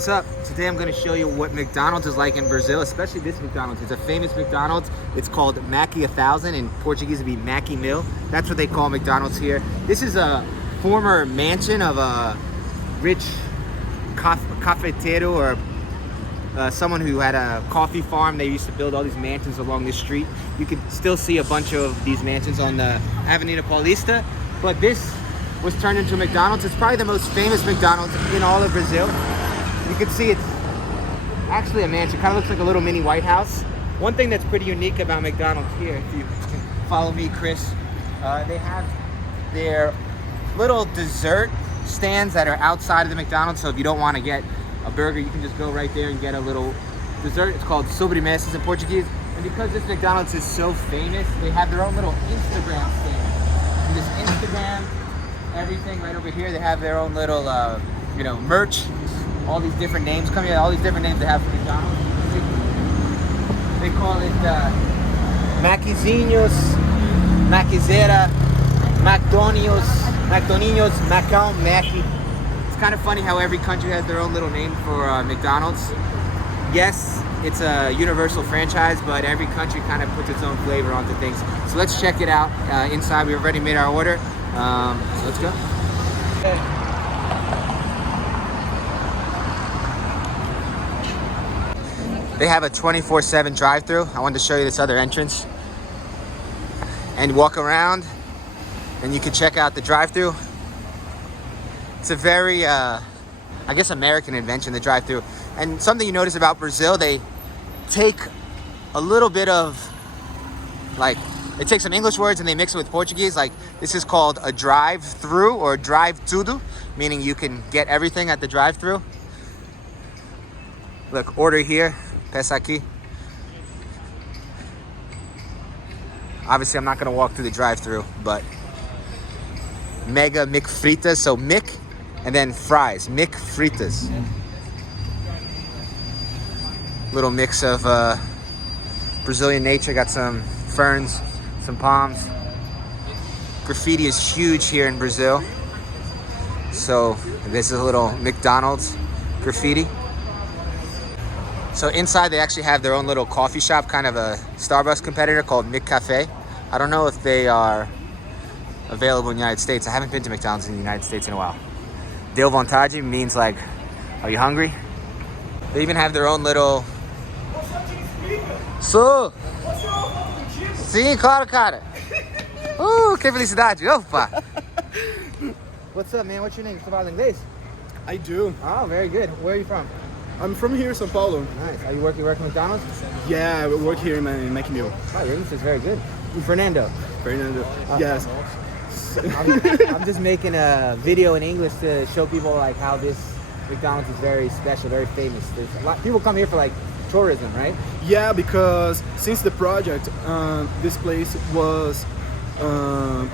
What's up? Today I'm going to show you what McDonald's is like in Brazil, especially this McDonald's. It's a famous McDonald's. It's called MEQUI 1000. In Portuguese, it'd be Mackie Mill. That's what they call McDonald's here. This is a former mansion of a rich cafeteiro or someone who had a coffee farm. They used to build all these mansions along this street. You can still see a bunch of these mansions on the Avenida Paulista, but this was turned into a McDonald's. It's probably the most famous McDonald's in all of Brazil. You can see it's actually a mansion. It kind of looks like a little mini White House. One thing that's pretty unique about McDonald's here, if you can follow me, Chris, they have their little dessert stands that are outside of the McDonald's. So if you don't want to get a burger, you can just go right there and get a little dessert. It's called sobremesas in Portuguese. And because this McDonald's is so famous, they have their own little Instagram stand. And this Instagram, everything right over here, they have their own little, merch. All these different names come here. All these different names they have for McDonald's. They call it Maquizinhos, Maquizera, McDonald's, Macão, Mackie. It's kind of funny how every country has their own little name for McDonald's. Yes, it's a universal franchise, but every country kind of puts its own flavor onto things. So let's check it out. Inside, we already made our order. So let's go. They have a 24/7 drive-thru. I wanted to show you this other entrance. And walk around, and you can check out the drive-thru. It's a very, I guess, American invention, the drive-thru. And something you notice about Brazil, they take a little bit of, they take some English words and they mix it with Portuguese. Like, this is called a drive-thru or drive-tudo, meaning you can get everything at the drive-thru. Look, order here. Peça aqui. Obviously, I'm not going to walk through the drive-thru, but Mega McFritas, so Mick and then fries, McFritas. Little mix of Brazilian nature. Got some ferns, some palms. Graffiti is huge here in Brazil. So this is a little McDonald's graffiti. So inside they actually have their own little coffee shop, kind of a Starbucks competitor called McCafe. I don't know if they are available in the United States. I haven't been to McDonald's in the United States in a while. Deu vontade means like, are you hungry? They even have their own little... So, sim, claro, cara. Que felicidade. Opa. What's up, man? What's your name? You speak English? I do. Oh, very good. Where are you from? I'm from here, São Paulo. Nice. Are you working at McDonald's? Yeah, I work here in Mackie Mill. Oh, your English is very good. Fernando. Yes. I'm just making a video in English to show people like how this McDonald's is very special, very famous. There's a lot people come here for like tourism, right? Yeah, because since the project, this place was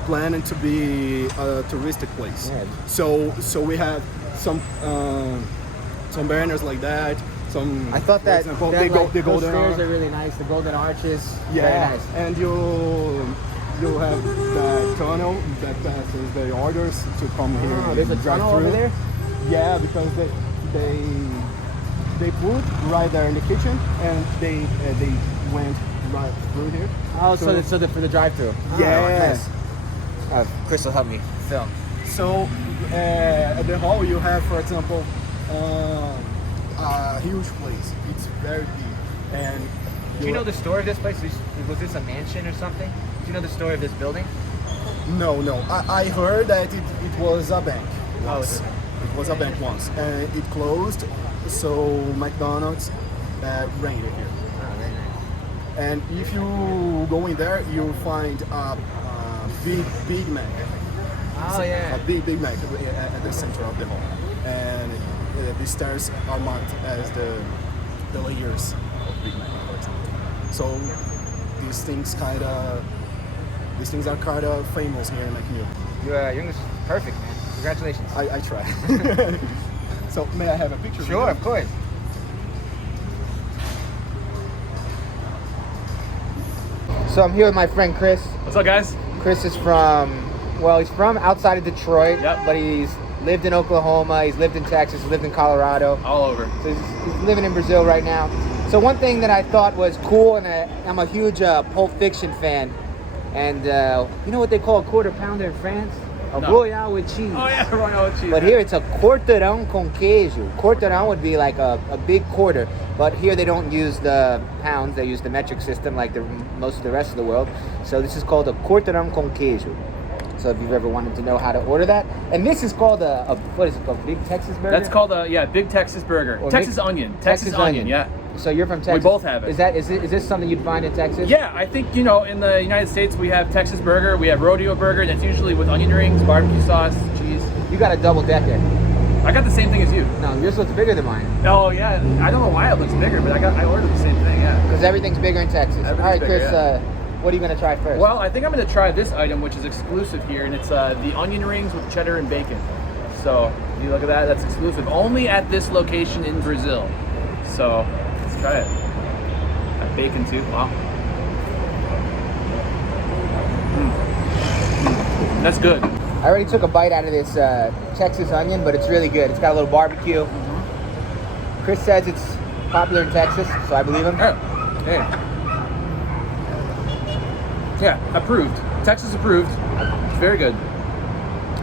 planned to be a touristic place. Yeah. So we have some banners like that. I thought that, for example, the golden stairs are really nice. The golden arches, yeah, very nice. And you have the tunnel that passes the orders to come here. Oh, there's a tunnel over there? Yeah, because they put right there in the kitchen, and they went right through here. Oh, so for the drive-thru. Yeah. Oh, nice. Chris will help me film. So at the hall you have, for example, a huge place. It's very big. And do you know the story of this place? Was this a mansion or something? Do you know the story of this building? No. I heard that it was a bank once. Oh, it was a bank once, and it closed. So McDonald's reigned here. Oh, very nice. And if you go in there, you'll find a Big Mac. Oh, yeah. A big Mac at the center of the hall. And the stairs are marked as the layers of Big Mac, for example. So these things are kind of famous here in McNeil. Your English is perfect, man. Congratulations. I try. So may I have a picture? Sure, of course. So I'm here with my friend Chris. What's up, guys? Chris is from, well, he's from outside of Detroit, Yep. but he's lived in Oklahoma, he's lived in Texas, lived in Colorado. All over. So he's living in Brazil right now. So one thing that I thought was cool, and I'm a huge Pulp Fiction fan, and you know what they call a quarter pounder in France? A royale with cheese. Oh yeah, royale with cheese. But here it's a quarteirão com queijo. Quarteirão would be like a big quarter, but here they don't use the pounds, they use the metric system like most of the rest of the world. So this is called a quarteirão com queijo. So if you've ever wanted to know how to order that. And this is called what is it called? Big Texas Burger? That's called a Big Texas Burger. Or Texas Onion. Texas Onion, yeah. So you're from Texas. We both have it. Is this something you'd find in Texas? Yeah, I think, in the United States we have Texas Burger, we have Rodeo Burger, that's usually with onion rings, barbecue sauce, cheese. You got a double decker. I got the same thing as you. No, yours looks bigger than mine. Oh yeah, I don't know why it looks bigger, but I ordered the same thing, yeah. Because everything's bigger in Texas. All right, bigger, Chris, yeah. What are you going to try first? Well, I think I'm going to try this item, which is exclusive here, and it's the onion rings with cheddar and bacon. So, you look at that, that's exclusive. Only at this location in Brazil. So, let's try it. Got bacon too, wow. That's good. I already took a bite out of this Texas onion, but it's really good. It's got a little barbecue. Mm-hmm. Chris says it's popular in Texas, so I believe him. Oh, hey. Yeah, approved. Texas approved. It's very good.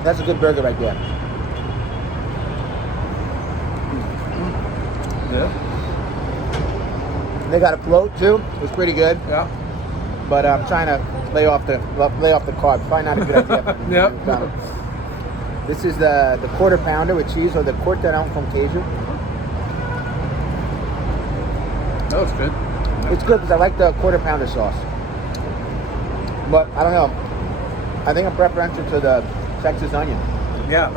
That's a good burger right there. Yeah. They got a float too. It was pretty good. Yeah. But I'm trying to lay off the carbs. Probably not a good idea. Yep. This is the quarter pounder with cheese, or the quarteirão com queijo. That looks good. It's good because I like the quarter pounder sauce. But I don't know. I think I'm preferential to the Texas onion. Yeah,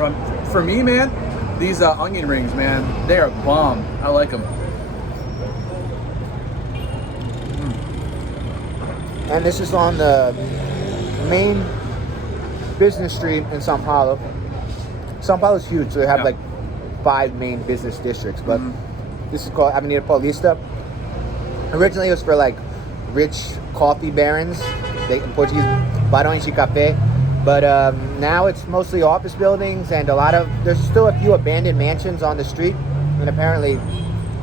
for me, man, these onion rings, man, they are bomb. I like them. And this is on the main business street in São Paulo. São Paulo is huge, so they have like 5 main business districts. But this is called Avenida Paulista. Originally, it was for like rich coffee barons. In Portuguese, barões de café. But now it's mostly office buildings, and there's still a few abandoned mansions on the street. And apparently,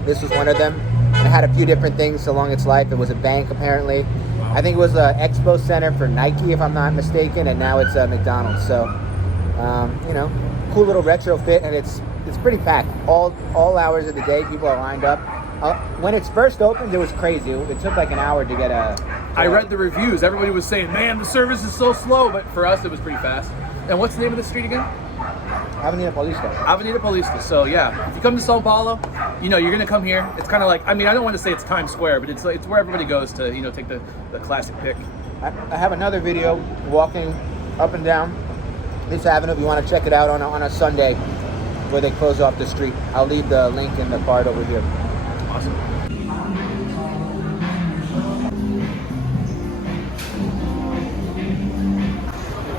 this was one of them. And it had a few different things along its life. It was a bank, apparently. I think it was an expo center for Nike, if I'm not mistaken, and now it's a McDonald's. So, cool little retrofit, and it's pretty packed. All hours of the day, people are lined up. When it's first opened, it was crazy. It took like an hour to get I read the reviews. Everybody was saying, man, the service is so slow. But for us, it was pretty fast. And what's the name of the street again? Avenida Paulista. Avenida Paulista. So, yeah, if you come to Sao Paulo, you're going to come here. It's kind of like, I don't want to say it's Times Square, but it's where everybody goes to, take the classic pick. I have another video walking up and down this avenue if you want to check it out on a Sunday where they close off the street. I'll leave the link in the card over here. Awesome.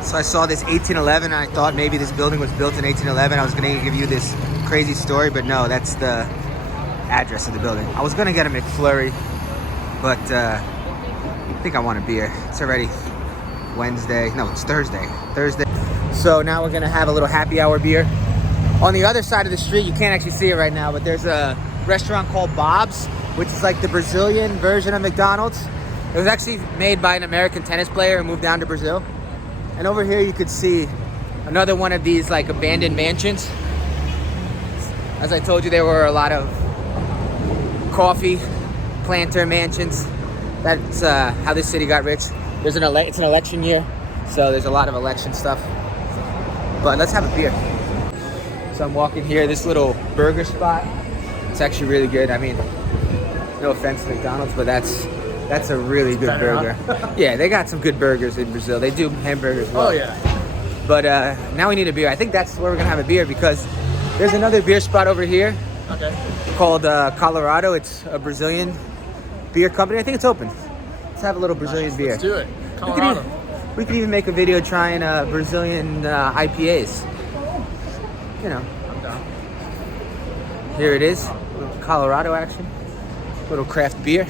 So I saw this 1811, and I thought maybe this building was built in 1811. I was going to give you this crazy story, but no, that's the address of the building. I was going to get a McFlurry, but I think I want a beer. It's already Wednesday. No, it's Thursday. So now we're going to have a little happy hour beer. On the other side of the street, you can't actually see it right now, but there's a restaurant called Bob's, which is like the Brazilian version of McDonald's. It was actually made by an American tennis player who moved down to Brazil. And over here you could see another one of these like abandoned mansions. As I told you, there were a lot of coffee planter mansions. That's how this city got rich. It's an election year, so there's a lot of election stuff. But let's have a beer. So I'm walking here, this little burger spot. It's actually really good. I mean, no offense to McDonald's, but that's a really good burger. Yeah, they got some good burgers in Brazil. They do hamburgers well. Oh, yeah. But now we need a beer. I think that's where we're going to have a beer because there's another beer spot over here called Colorado. It's a Brazilian beer company. I think it's open. Let's have a little Brazilian beer. Let's do it. Colorado. We could even make a video trying Brazilian IPAs. I'm down. Here it is. A little Colorado action. A little craft beer.